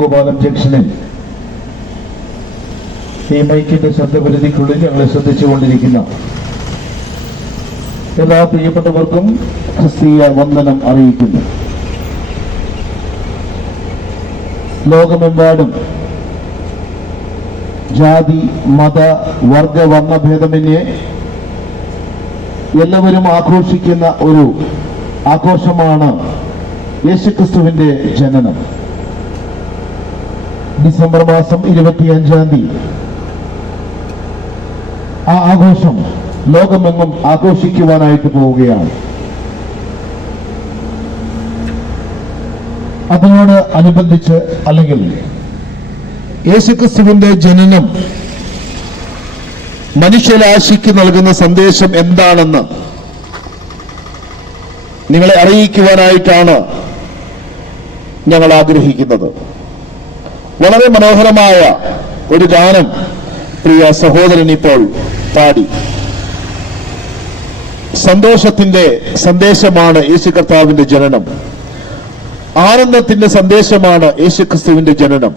ഗോപാലം ജംഗ്ഷനിൽ. ഈ മൈക്കിന്റെ ശബ്ദപരിധിക്കുള്ളിൽ ഞങ്ങളെ ശ്രദ്ധിച്ചുകൊണ്ടിരിക്കുന്ന. എല്ലാ പ്രിയപ്പെട്ടവർക്കും ക്രിസ്തീയ വന്ദനം അറിയിക്കുന്നു. ലോകമെമ്പാടും ജാതി മത വർഗ വർണഭേദമന്യേ എല്ലാവരും ആഘോഷിക്കുന്ന ഒരു ആഘോഷമാണ് യേശുക്രിസ്തുവിന്റെ ജനനം. ഡിസംബർ മാസം ഇരുപത്തിയഞ്ചാം തീയതി. ആ ആഘോഷം ലോകമെങ്ങും ആഘോഷിക്കുവാനായിട്ട് പോവുകയാണ്. അതിനോട് അനുബന്ധിച്ച് അല്ലെങ്കിൽ യേശുക്രിസ്തുവിന്റെ ജനനം മനുഷ്യരാശിക്ക് നൽകുന്ന സന്ദേശം എന്താണെന്ന് നിങ്ങളെ അറിയിക്കുവാനായിട്ടാണ് ഞങ്ങൾ ആഗ്രഹിക്കുന്നത്. വളരെ മനോഹരമായ ഒരു ഗാനം പ്രിയ സഹോദരൻ ഇപ്പോൾ പാടി. സന്തോഷത്തിന്റെ സന്ദേശമാണ് യേശു കർത്താവിന്റെ ജനനം. ആനന്ദത്തിന്റെ സന്ദേശമാണ് യേശു ക്രിസ്തുവിന്റെ ജനനം.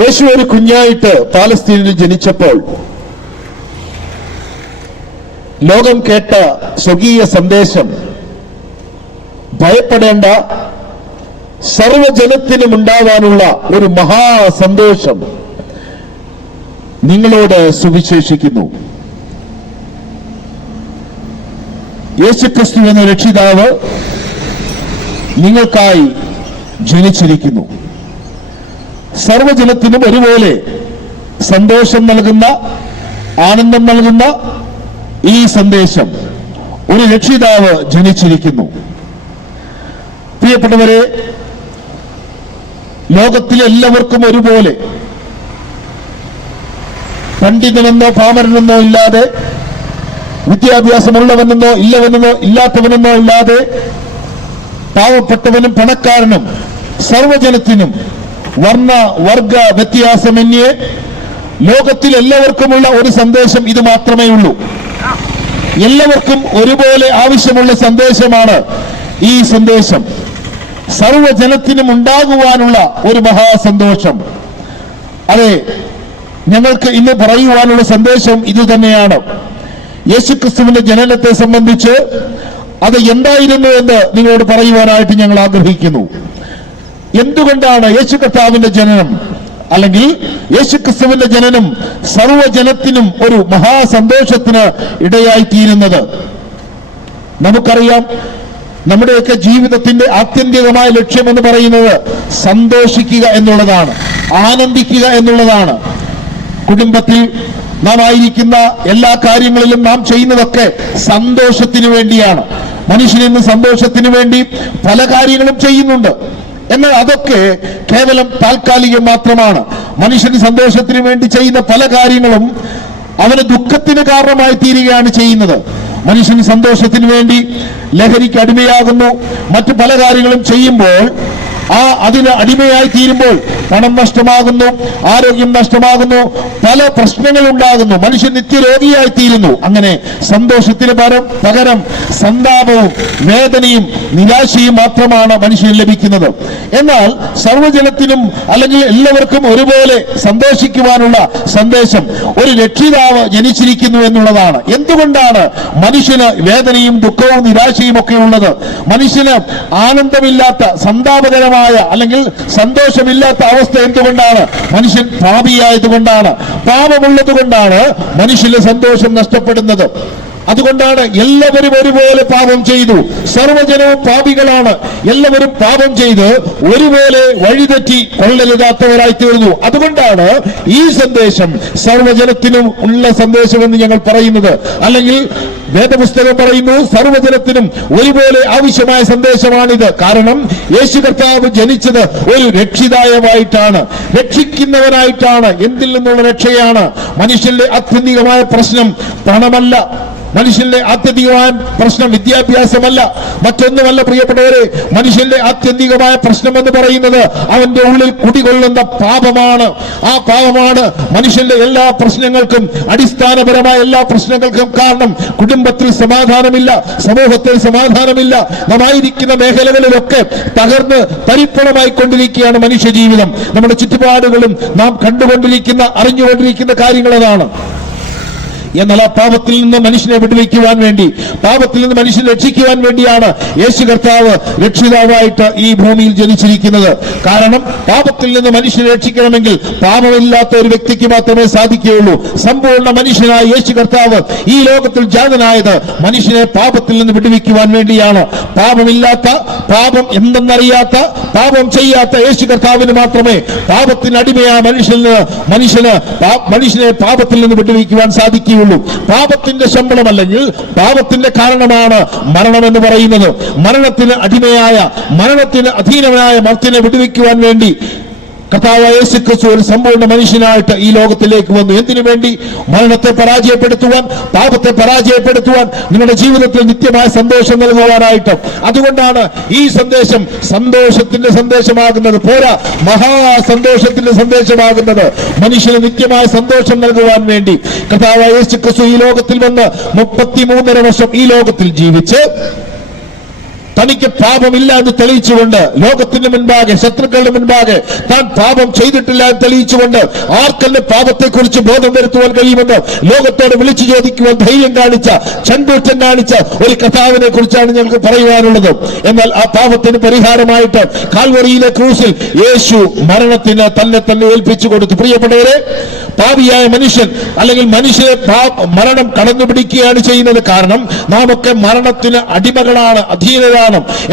യേശു ഒരു കുഞ്ഞായിട്ട് പാലസ്തീനിൽ ജനിച്ചപ്പോൾ ലോകം കേട്ട സ്വകീയ സന്ദേശം ഭയപ്പെടേണ്ട സർവജനത്തിനും ഉണ്ടാവാനുള്ള ഒരു മഹാസന്തോഷം നിങ്ങളോട് സുവിശേഷിക്കുന്നു. യേശുക്രിസ്തു എന്ന രക്ഷിതാവ് നിങ്ങൾക്കായി ജനിച്ചിരിക്കുന്നു. സർവജനത്തിനും ഒരുപോലെ സന്തോഷം നൽകുന്ന ആനന്ദം നൽകുന്ന ഈ സന്ദേശം ഒരു രക്ഷിതാവ് ജനിച്ചിരിക്കുന്നു. പ്രിയപ്പെട്ടവരെ ലോകത്തിലെ എല്ലാവർക്കും ഒരുപോലെ. പണ്ഡിതനെന്നോ പാമരനെന്നോ ഇല്ലാതെ വിദ്യാഭ്യാസമുള്ളവനെന്നോ ഇല്ലവനെന്നോ ഇല്ലാത്തവനെന്നോ ഇല്ലാതെ പാവപ്പെട്ടവനും പണക്കാരനും സർവജനത്തിനും വർണ വർഗ വ്യത്യാസമന്യേ ലോകത്തിൽ എല്ലാവർക്കുമുള്ള ഒരു സന്ദേശം ഇത് മാത്രമേ ഉള്ളൂ. എല്ലാവർക്കും ഒരുപോലെ ആവശ്യമുള്ള സന്ദേശമാണ് ഈ സന്ദേശം. സർവജനത്തിനും ഉണ്ടാകുവാനുള്ള ഒരു മഹാസന്തോഷം. അതെ ഞങ്ങൾക്ക് ഇന്ന് പറയുവാനുള്ള സന്ദേശം ഇതുതന്നെയാണ് യേശുക്രിസ്തുവിന്റെ ജനനത്തെ സംബന്ധിച്ച് അത് എന്തായിരുന്നു എന്ന് നിങ്ങളോട് പറയുവാനായിട്ട് ഞങ്ങൾ ആഗ്രഹിക്കുന്നു. എന്തുകൊണ്ടാണ് യേശു കർത്താവിന്റെ ജനനം അല്ലെങ്കിൽ യേശുക്രിസ്തുവിന്റെ ജനനം സർവജനത്തിനും ഒരു മഹാസന്തോഷത്തിന് ഇടയായി തീരുന്നത് നമുക്കറിയാം നമ്മുടെയൊക്കെ ജീവിതത്തിന്റെ ആത്യന്തികമായ ലക്ഷ്യം എന്ന് പറയുന്നത് സന്തോഷിക്കുക എന്നുള്ളതാണ് ആനന്ദിക്കുക എന്നുള്ളതാണ്. കുടുംബത്തിൽ നാം ആയിരിക്കുന്ന എല്ലാ കാര്യങ്ങളിലും നാം ചെയ്യുന്നതൊക്കെ സന്തോഷത്തിന് വേണ്ടിയാണ്. മനുഷ്യൻ ഇന്ന് സന്തോഷത്തിന് വേണ്ടി പല കാര്യങ്ങളും ചെയ്യുന്നുണ്ട്. എന്നാൽ അതൊക്കെ കേവലം താൽക്കാലികം മാത്രമാണ്. മനുഷ്യന് സന്തോഷത്തിന് വേണ്ടി ചെയ്യുന്ന പല കാര്യങ്ങളും അവന് ദുഃഖത്തിന് കാരണമായി തീരുകയാണ് ചെയ്യുന്നത്. മനുഷ്യന് സന്തോഷത്തിന് വേണ്ടി ലഹരിക്ക് അടിമയാകുന്നു. മറ്റു പല കാര്യങ്ങളും ചെയ്യുമ്പോൾ ആ അതിന് അടിമയായി തീരുമ്പോൾ പണം നഷ്ടമാകുന്നു ആരോഗ്യം നഷ്ടമാകുന്നു പല പ്രശ്നങ്ങൾ ഉണ്ടാകുന്നു. മനുഷ്യൻ നിത്യരോഗിയായി തീരുന്നു. അങ്ങനെ സന്തോഷത്തിന് പരം പകരം സന്താപവും വേദനയും നിരാശയും മാത്രമാണ് മനുഷ്യന് ലഭിക്കുന്നത്. എന്നാൽ സർവജനത്തിനും അല്ലെങ്കിൽ എല്ലാവർക്കും ഒരുപോലെ സന്തോഷിക്കുവാനുള്ള സന്ദേശം ഒരു രക്ഷിതാവ് ജനിച്ചിരിക്കുന്നു എന്നുള്ളതാണ്. എന്തുകൊണ്ടാണ് മനുഷ്യന് വേദനയും ദുഃഖവും നിരാശയും ഒക്കെ ഉള്ളത്? മനുഷ്യന് ആനന്ദമില്ലാത്ത സന്താപകരമായ അല്ലെങ്കിൽ സന്തോഷമില്ലാത്ത അവസ്ഥ എന്തുകൊണ്ടാണ്? മനുഷ്യൻ പാപിയായതുകൊണ്ടാണ്. പാപമുള്ളത് കൊണ്ടാണ് മനുഷ്യന് സന്തോഷം നഷ്ടപ്പെടുന്നത്. അതുകൊണ്ടാണ് എല്ലാവരും ഒരുപോലെ പാപം ചെയ്തു. സർവജനവും പാപികളാണ്. എല്ലാവരും പാപം ചെയ്ത് ഒരുപോലെ വഴിതെറ്റി കൊള്ളരുതാത്തവരായി തീർന്നു അതുകൊണ്ടാണ് ഈ സന്ദേശം സർവജനത്തിനും ഉള്ള സന്ദേശമെന്ന് ഞങ്ങൾ പറയുന്നത്. അല്ലെങ്കിൽ വേദപുസ്തകം പറയുന്നു സർവജനത്തിനും ഒരുപോലെ ആവശ്യമായ സന്ദേശമാണിത്. കാരണം യേശു കർത്താവ് ജനിച്ചത് ഒരു രക്ഷിതായമായിട്ടാണ്. രക്ഷിക്കുന്നവനായിട്ടാണ്. എന്തിൽ നിന്നുള്ള രക്ഷയാണ്? മനുഷ്യന്റെ ആത്യന്തികമായ പ്രശ്നം പണമല്ല. മനുഷ്യന്റെ ആത്യന്തികമായ പ്രശ്നം വിദ്യാഭ്യാസമല്ല മറ്റൊന്നുമല്ല പ്രിയപ്പെട്ടവരെ മനുഷ്യന്റെ ആത്യന്തികമായ പ്രശ്നം എന്ന് പറയുന്നത് അവന്റെ ഉള്ളിൽ കുടികൊള്ളുന്ന പാപമാണ്. ആ പാപമാണ് മനുഷ്യന്റെ എല്ലാ പ്രശ്നങ്ങൾക്കും അടിസ്ഥാനപരമായ എല്ലാ പ്രശ്നങ്ങൾക്കും കാരണം. കുടുംബത്തിൽ സമാധാനമില്ല സമൂഹത്തിൽ സമാധാനമില്ല നമായിരിക്കുന്ന മേഖലകളിലൊക്കെ തകർന്ന് തരിപ്പണമായി കൊണ്ടിരിക്കുകയാണ് മനുഷ്യ ജീവിതം നമ്മുടെ ചുറ്റുപാടുകളും നാം കണ്ടുകൊണ്ടിരിക്കുന്ന അറിഞ്ഞുകൊണ്ടിരിക്കുന്ന കാര്യങ്ങൾ അതാണ് എന്നാൽ ആ പാപത്തിൽ നിന്ന് മനുഷ്യനെ വിടുവിക്കുവാൻ വേണ്ടി പാപത്തിൽ നിന്ന് മനുഷ്യനെ രക്ഷിക്കുവാൻ വേണ്ടിയാണ് യേശു കർത്താവ് രക്ഷിതാവായിട്ട് ഈ ഭൂമിയിൽ ജനിച്ചിരിക്കുന്നത്. കാരണം പാപത്തിൽ നിന്ന് മനുഷ്യനെ രക്ഷിക്കണമെങ്കിൽ പാപമില്ലാത്ത ഒരു വ്യക്തിക്ക് മാത്രമേ സാധിക്കുകയുള്ളൂ. സമ്പൂർണ മനുഷ്യനായ യേശു കർത്താവ് ഈ ലോകത്തിൽ ജാതനായത് മനുഷ്യനെ പാപത്തിൽ നിന്ന് വിടുവിക്കുവാൻ വേണ്ടിയാണ്. പാപമില്ലാത്ത പാപം എന്തെന്നറിയാത്ത പാപം ചെയ്യാത്ത യേശു കർത്താവിന് മാത്രമേ പാപത്തിനടിമയായ മനുഷ്യന് മനുഷ്യന് മനുഷ്യനെ പാപത്തിൽ നിന്ന് വിടുവിക്കുവാൻ സാധിക്കുകയുള്ളൂ. പാപത്തിന്റെ ശമ്പളം അല്ലെങ്കിൽ പാപത്തിന്റെ കാരണമാണ് മരണം എന്ന് പറയുന്നത്. മരണത്തിന് അടിമയായ മരണത്തിന് അധീനമായ മർത്തിനെ വിടുവിക്കുവാൻ വേണ്ടി കർത്താവ് യേശു ക്രിസ്തു ഒരു സമ്പൂർണ മനുഷ്യനായിട്ട് ഈ ലോകത്തിലേക്ക് വന്നു. എന്തിനു വേണ്ടി? മരണത്തെ പരാജയപ്പെടുത്തുവാൻ പാപത്തെ പരാജയപ്പെടുത്തുവാൻ നിങ്ങളുടെ ജീവിതത്തിൽ നിത്യമായ സന്തോഷം നൽകുവാനായിട്ട്. അതുകൊണ്ടാണ് ഈ സന്ദേശം സന്തോഷത്തിന്റെ സന്ദേശമാകുന്നത്. പോരാ മഹാസന്തോഷത്തിന്റെ സന്ദേശമാകുന്നത്. മനുഷ്യന് നിത്യമായ സന്തോഷം നൽകുവാൻ വേണ്ടി കർത്താവ് യേശു ക്രിസ്തു ഈ ലോകത്തിൽ വന്ന് മുപ്പത്തിമൂന്നര വർഷം ഈ ലോകത്തിൽ ജീവിച്ച് തനിക്ക് പാപമില്ല എന്ന് തെളിയിച്ചുകൊണ്ട് ലോകത്തിന് മുൻപാകെ ശത്രുക്കളുടെ മുൻപാകെ താൻ പാപം ചെയ്തിട്ടില്ല എന്ന് തെളിയിച്ചുകൊണ്ട് ആർക്കെന്റെ പാപത്തെക്കുറിച്ച് ബോധം വരുത്തുവാൻ കഴിയുമെന്ന് ലോകത്തോട് വിളിച്ചു ചോദിക്കുവാൻ ധൈര്യം കാണിച്ച ചണ്ടൂറ്റം കാണിച്ച ഒരു കഥാവിനെ കുറിച്ചാണ് ഞങ്ങൾക്ക് പറയുവാനുള്ളത്. എന്നാൽ ആ പാപത്തിന് പരിഹാരമായിട്ട് കാൽവറിയിലെ ക്രൂസിൽ യേശു മരണത്തിന് തന്നെ തന്നെ ഏൽപ്പിച്ചു കൊടുത്തു. പ്രിയപ്പെട്ടവരെ പാപിയായ മനുഷ്യൻ അല്ലെങ്കിൽ മനുഷ്യരെ മരണം കടന്നു പിടിക്കുകയാണ് ചെയ്യുന്നത്. കാരണം നാമൊക്കെ മരണത്തിന് അടിമകളാണ് അധീനരാണ്.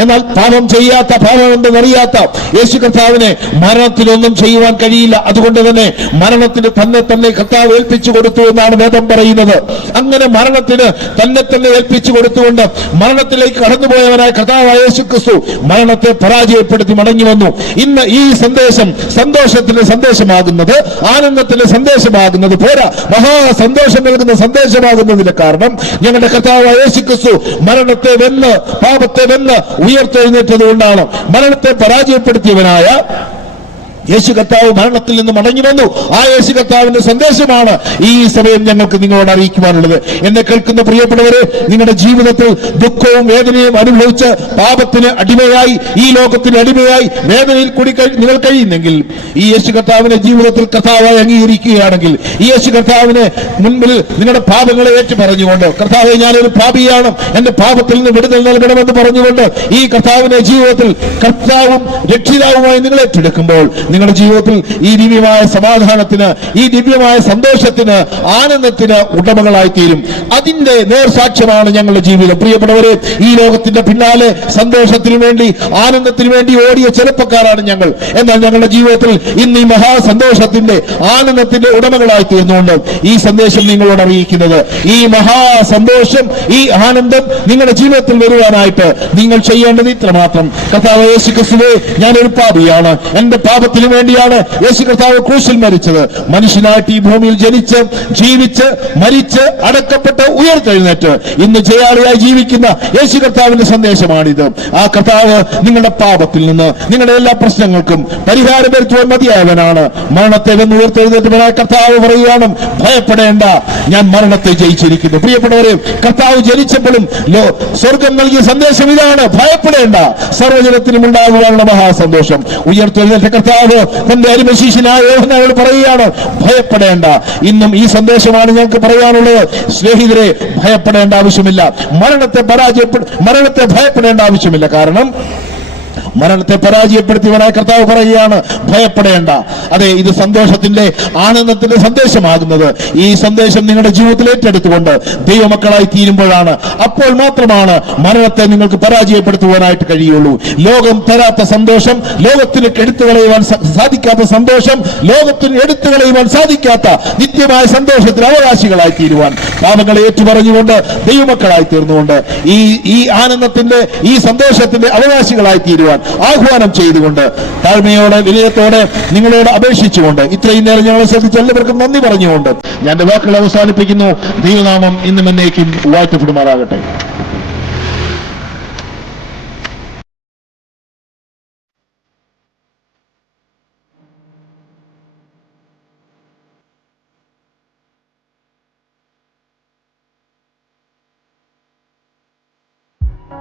എന്നാൽ പാപം ചെയ്യാത്ത പാപം എന്തെന്നറിയാത്ത യേശു കർത്താവിനെ മരണത്തിനൊന്നും ചെയ്യുവാൻ കഴിയില്ല. അതുകൊണ്ട് തന്നെ മരണത്തിന് തന്നെ തന്നെ കർത്താവ് ഏൽപ്പിച്ചു കൊടുത്തു എന്നാണ് വേദം പറയുന്നത്. അങ്ങനെ മരണത്തിന് തന്നെ തന്നെ ഏൽപ്പിച്ചു കൊടുത്തുകൊണ്ട് മരണത്തിലേക്ക് കടന്നുപോയവനായ കർത്താവായ യേശു ക്രിസ്തു മരണത്തെ പരാജയപ്പെടുത്തി മടങ്ങി വന്നു. ഇന്ന് ഈ സന്ദേശം സന്തോഷത്തിന്റെ സന്ദേശമാകുന്നത് ആനന്ദത്തിന്റെ സന്ദേശമാകുന്നത് പോരാ. മഹാ സന്തോഷം നൽകുന്ന സന്ദേശമാകുന്നതിന്റെ കാരണം ഞങ്ങളുടെ കർത്താവായ യേശു ക്രിസ്തു മരണത്തെ വെന്ന് പാപത്തെ വെന്ന് ഉയർത്തെഴുന്നേറ്റത് കൊണ്ടാണ്. മരണത്തെ പരാജയപ്പെടുത്തിയവനായ യേശു കർത്താവ് മരണത്തിൽ നിന്ന് മടങ്ങി വന്നു. ആ യേശു കർത്താവിന്റെ സന്ദേശമാണ് ഈ സമയം ഞങ്ങൾക്ക് നിങ്ങളോട് അറിയിക്കുവാനുള്ളത്. എന്നെ കേൾക്കുന്ന പ്രിയപ്പെട്ടവരെ നിങ്ങളുടെ ജീവിതത്തിൽ ദുഃഖവും വേദനയും അനുഭവിച്ച് പാപത്തിന് അടിമയായി ഈ ലോകത്തിന് അടിമയായി വേദനയിൽ കൂടി നിങ്ങൾ കഴിയുന്നെങ്കിൽ ഈ യേശു കർത്താവിനെ ജീവിതത്തിൽ കർത്താവായി അംഗീകരിക്കുകയാണെങ്കിൽ ഈ യേശു കർത്താവിനെ മുൻപിൽ നിങ്ങളുടെ പാപങ്ങളെ ഏറ്റു പറഞ്ഞുകൊണ്ട് കർത്താവെ ഞാനൊരു പാപിയാണ്. എന്റെ പാപത്തിൽ നിന്ന് വിടുതൽ നൽകണമെന്ന് പറഞ്ഞുകൊണ്ട് ഈ കർത്താവിന്റെ ജീവിതത്തിൽ കർത്താവും രക്ഷിതാവുമായി നിങ്ങൾ ഏറ്റെടുക്കുമ്പോൾ നിങ്ങളുടെ ജീവിതത്തിൽ ഈ ദിവ്യമായ സമാധാനത്തിന് ഈ ദിവ്യമായ സന്തോഷത്തിന് ആനന്ദത്തിന് ഉടമകളായി തീരും അതിന്റെ നേർസാക്ഷ്യമാണ് ഞങ്ങളുടെ ജീവിതം. പ്രിയപ്പെട്ടവരെ ഈ ലോകത്തിന്റെ പിന്നാലെ സന്തോഷത്തിന് വേണ്ടി ആനന്ദത്തിന് വേണ്ടി ഓടിയ ചെറുപ്പക്കാരാണ് ഞങ്ങൾ. എന്നാൽ ഞങ്ങളുടെ ജീവിതത്തിൽ ഇന്ന് ഈ മഹാസന്തോഷത്തിന്റെ ആനന്ദത്തിന്റെ ഉടമകളായി തീർന്നുകൊണ്ട് ഈ സന്ദേശം നിങ്ങളോട് അറിയിക്കുന്നത്. ഈ മഹാസന്തോഷം ഈ ആനന്ദം നിങ്ങളുടെ ജീവിതത്തിൽ വരുവാനായിട്ട് നിങ്ങൾ ചെയ്യേണ്ടത് ഇത്രമാത്രം. മാത്രം ക്രിസ്തുവേ ഞാനൊരു പാപിയാണ്. എന്റെ പാപത്തിന് വേണ്ടിയാണ് യേശു കർത്താവ് ക്രൂശിൽ മരിച്ചത്. മനുഷ്യനായിട്ട് ഈ ഭൂമിയിൽ ജനിച്ച് ജീവിച്ച് മരിച്ച് അടക്കപ്പെട്ട് ഉയർത്തെഴുന്നേറ്റ് ഇന്ന് ജയാളിയായി ജീവിക്കുന്ന യേശു കർത്താവിന്റെ സന്ദേശമാണിത്. ആ കർത്താവ് നിങ്ങളുടെ പാപത്തിൽ നിന്ന് നിങ്ങളുടെ എല്ലാ പ്രശ്നങ്ങൾക്കും പരിഹാരം വരുത്തുവാൻ മതിയായവനാണ്. മരണത്തെ വന്ന് ഉയർത്തെഴുന്നേറ്റവനായ കർത്താവ് പറയുകയാണ് ഭയപ്പെടേണ്ട ഞാൻ മരണത്തെ ജയിച്ചിരിക്കുന്നു. പ്രിയപ്പെട്ടവരെ കർത്താവ് ജനിച്ചപ്പോഴും സ്വർഗം നൽകിയ സന്ദേശം ഇതാണ്. ഭയപ്പെടേണ്ട സർവജനത്തിനും ഉണ്ടാകുവാനുള്ള മഹാസന്തോഷം ഉയർത്തെഴുന്നേറ്റ കർത്താവ് തന്റെ അരിമശീഷനായ യോഹനായോട് പറയുകയാണ്. ഭയപ്പെടേണ്ട. ഇന്നും ഈ സന്ദേശമാണ് ഞങ്ങൾക്ക് പറയാനുള്ളത്. സ്നേഹിതരെ ഭയപ്പെടേണ്ട ആവശ്യമില്ല. മരണത്തെ പരാജയപ്പെ മരണത്തെ ഭയപ്പെടേണ്ട ആവശ്യമില്ല. കാരണം മരണത്തെ പരാജയപ്പെടുത്തിയവനായ കർത്താവ് പറയുകയാണ് ഭയപ്പെടേണ്ട. അതെ ഇത് സന്തോഷത്തിന്റെ ആനന്ദത്തിന്റെ സന്ദേശമാകുന്നത്. ഈ സന്ദേശം നിങ്ങളുടെ ജീവിതത്തിൽ ഏറ്റെടുത്തുകൊണ്ട് ദൈവമക്കളായി തീരുമ്പോഴാണ്. അപ്പോൾ മാത്രമാണ് മരണത്തെ നിങ്ങൾക്ക് പരാജയപ്പെടുത്തുവാനായിട്ട് കഴിയുള്ളൂ. ലോകം തരാത്ത സന്തോഷം ലോകത്തിന് എടുത്തു കളയുവാൻ സാധിക്കാത്ത സന്തോഷം ലോകത്തിന് എടുത്തു കളയുവാൻ സാധിക്കാത്ത നിത്യമായ സന്തോഷത്തിന് അവകാശികളായി തീരുവാൻ പാപങ്ങളെ ഏറ്റുപറഞ്ഞുകൊണ്ട് ദൈവമക്കളായി തീർന്നുകൊണ്ട് ഈ ഈ ആനന്ദത്തിന്റെ ഈ സന്തോഷത്തിന്റെ അവകാശികളായി തീരുവാൻ ആഹ്വാനം ചെയ്തുകൊണ്ട് താഴ്മയോടെ വിനയത്തോടെ നിങ്ങളോട് അപേക്ഷിച്ചുകൊണ്ട് ഇത്രയും നേരം ഞങ്ങളെ ശ്രദ്ധിച്ച എല്ലാവർക്കും നന്ദി പറഞ്ഞുകൊണ്ട് ഞാൻ വാക്കുകൾ അവസാനിപ്പിക്കുന്നു. ദൈവനാമം ഇന്നും എന്നേക്കും വാഴ്ത്തപ്പെടുമാറാകട്ടെ.